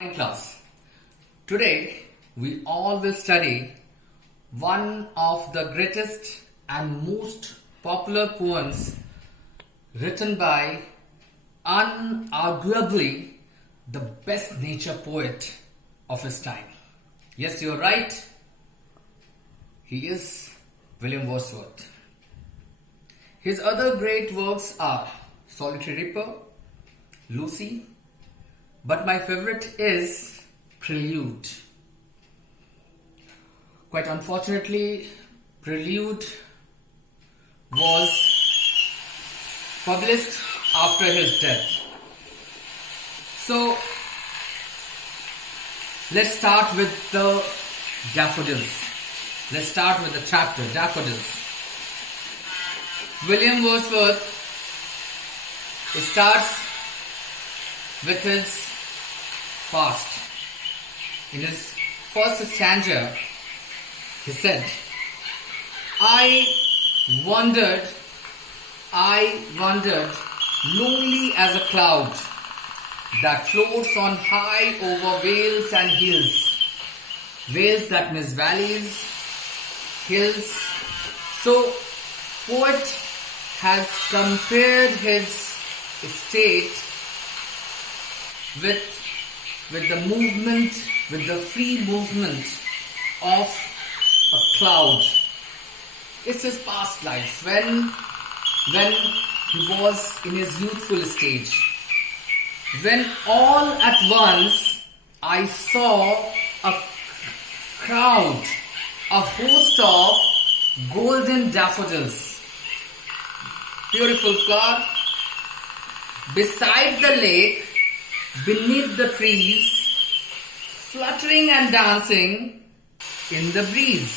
In class. Today we all will study one of the greatest and most popular poems written by unarguably the best nature poet of his time. Yes, you're right. He is William Wordsworth. His other great works are Solitary Reaper, Lucy, but my favorite is Prelude. Quite unfortunately, Prelude was published after his death. So, let's start with the Daffodils. Let's start with the chapter, Daffodils. William Wordsworth starts with his past. In his first stanza, he said, I wandered, lonely as a cloud that floats on high over vales and hills. Vales, that means valleys, hills. So, poet has compared his state with the movement, with the free movement of a cloud. It's his past life when he was in his youthful stage. When all at once I saw a crowd, a host of golden daffodils, beautiful flower, beside the lake, beneath the trees, fluttering and dancing in the breeze.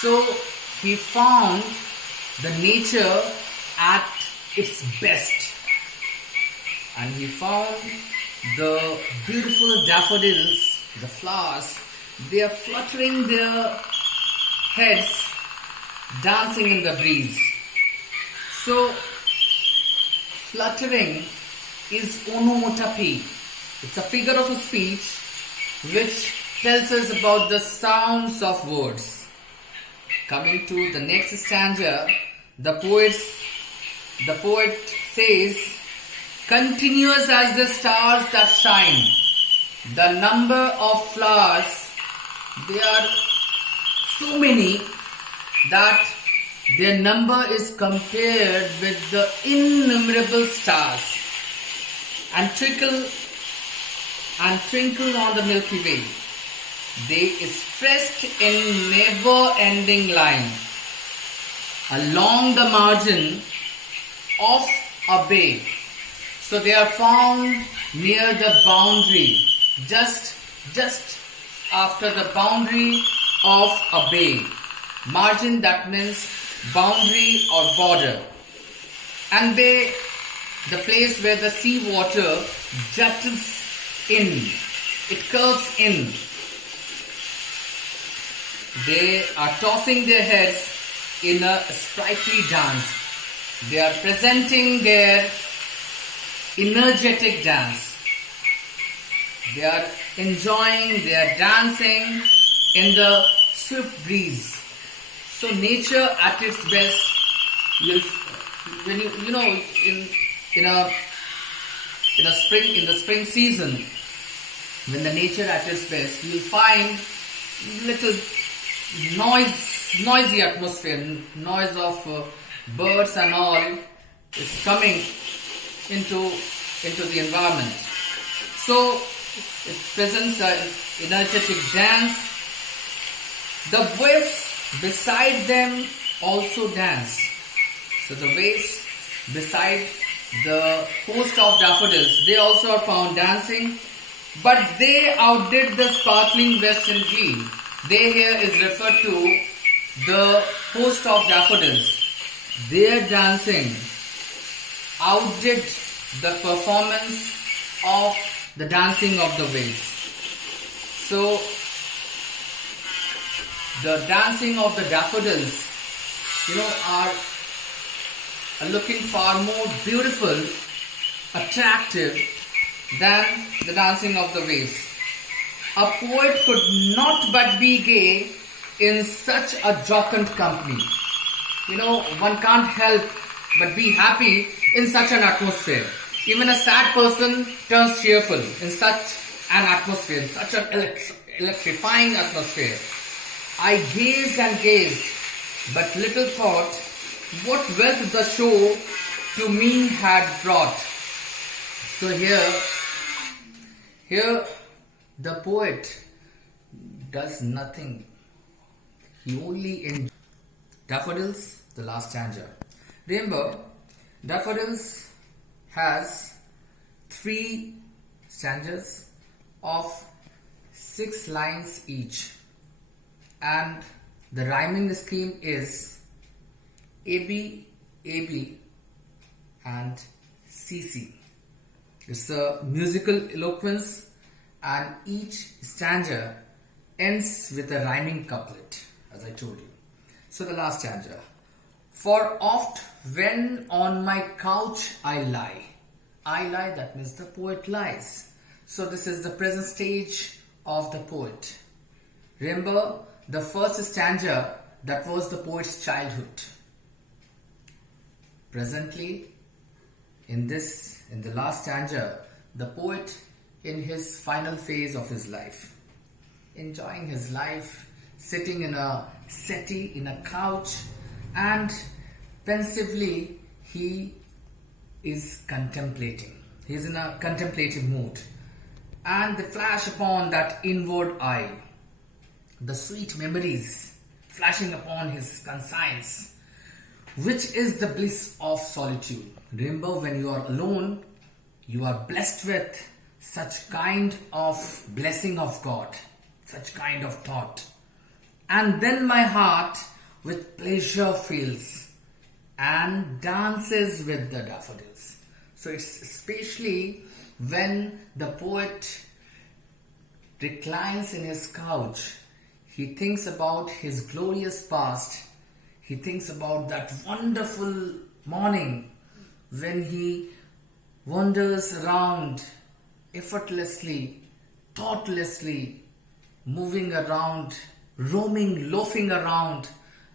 So he found the nature at its best. And he found the beautiful daffodils, the flowers, they are fluttering their heads, dancing in the breeze. So, fluttering is onomatopoeia. It's a figure of speech which tells us about the sounds of words. Coming to the next stanza, the poet says, continuous as the stars that shine, the number of flowers, they are so many that their number is compared with the innumerable stars and twinkle on the Milky Way. They stressed in never-ending line along the margin of a bay. So they are found near the boundary, just after the boundary of a bay. Margin, that means boundary or border. And bay, the place where the sea water juts in, it curves in. They are tossing their heads in a sprightly dance. They are presenting their energetic dance. They are enjoying, they are dancing in the swift breeze. So nature at its best, when in the spring season, when the nature at its best, you will find little noisy atmosphere, noise of birds and all is coming into the environment. So it presents an energetic dance. The waves beside them also dance. So the waves beside the host of daffodils, they also are found dancing, but they outdid the sparkling western glee. They here is referred to the host of daffodils. Their dancing outdid the performance of the dancing of the waves. So the dancing of the daffodils, are looking far more beautiful, attractive, than the dancing of the waves. A poet could not but be gay in such a jocund company. One can't help but be happy in such an atmosphere. Even a sad person turns cheerful in such an atmosphere, such an electrifying atmosphere. I gazed and gazed, but little thought what wealth the show to me had brought. So here the poet does nothing. He only enjoys. Daffodils, the last stanza. Remember, Daffodils has 3 stanzas of 6 lines each, and the rhyming scheme is AB, AB and CC. It's a musical eloquence, and each stanza ends with a rhyming couplet, as I told you. So the last stanza. For oft when on my couch I lie, that means the poet lies. So this is the present stage of the poet. Remember, the first stanza, that was the poet's childhood. Presently, in the last stanza, the poet in his final phase of his life, enjoying his life, sitting in a settee, in a couch, and pensively he is contemplating. He is in a contemplative mood. And they flash upon that inward eye, the sweet memories flashing upon his conscience, which is the bliss of solitude. Remember, when you are alone, you are blessed with such kind of blessing of God, such kind of thought. And then my heart with pleasure fills and dances with the daffodils. So it's especially when the poet reclines in his couch, he thinks about his glorious past. He thinks about that wonderful morning when he wanders around effortlessly, thoughtlessly, moving around, roaming, loafing around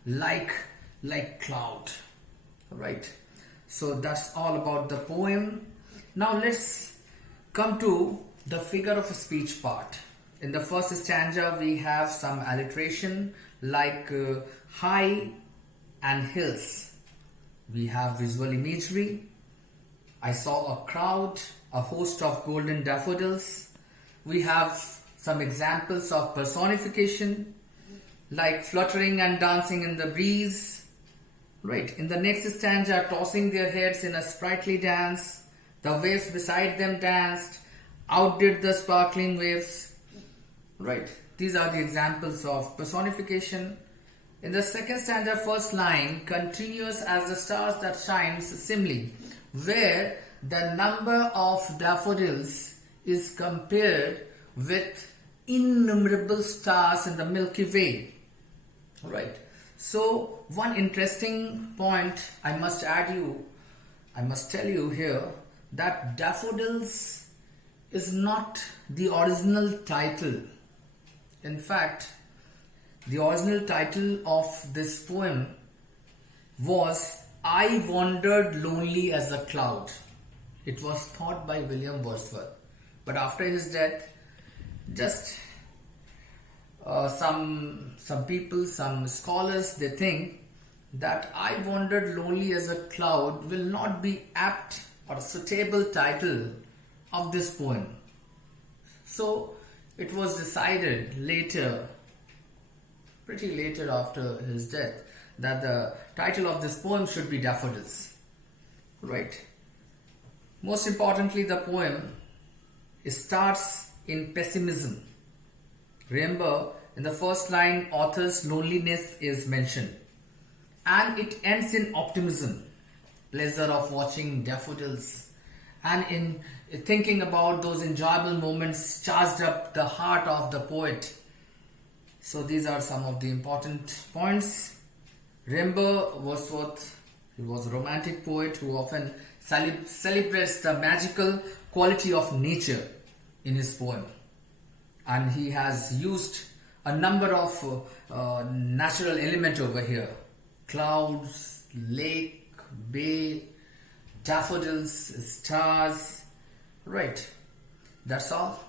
like cloud. Alright, so that's all about the poem. Now let's come to the figure of speech part. In the first stanza we have some alliteration like high and hills. We have visual imagery. I saw a crowd, a host of golden daffodils. We have some examples of personification like fluttering and dancing in the breeze. Right, in the next stanza, tossing their heads in a sprightly dance. The waves beside them danced, outdid the sparkling waves. Right, these are the examples of personification. In the second stanza, first line, continuous as the stars that shines simile, where the number of daffodils is compared with innumerable stars in the Milky Way. Right. So one interesting point I must tell you here, that Daffodils is not the original title. In fact, the original title of this poem was I Wandered Lonely as a Cloud. It was thought by William Wordsworth. But after his death, just some people, some scholars, they think that I Wandered Lonely as a Cloud will not be apt or a suitable title of this poem. So it was decided later, pretty later after his death, that the title of this poem should be Daffodils. Right. Most importantly, the poem starts in pessimism. Remember, in the first line, author's loneliness is mentioned. And it ends in optimism, pleasure of watching daffodils, and in thinking about those enjoyable moments charged up the heart of the poet. So these are some of the important points. Remember, Wordsworth, he was a romantic poet who often celebrates the magical quality of nature in his poem, and he has used a number of natural element over here: clouds, lake, bay, daffodils, stars. Right, that's all.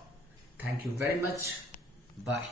Thank you very much. Bye.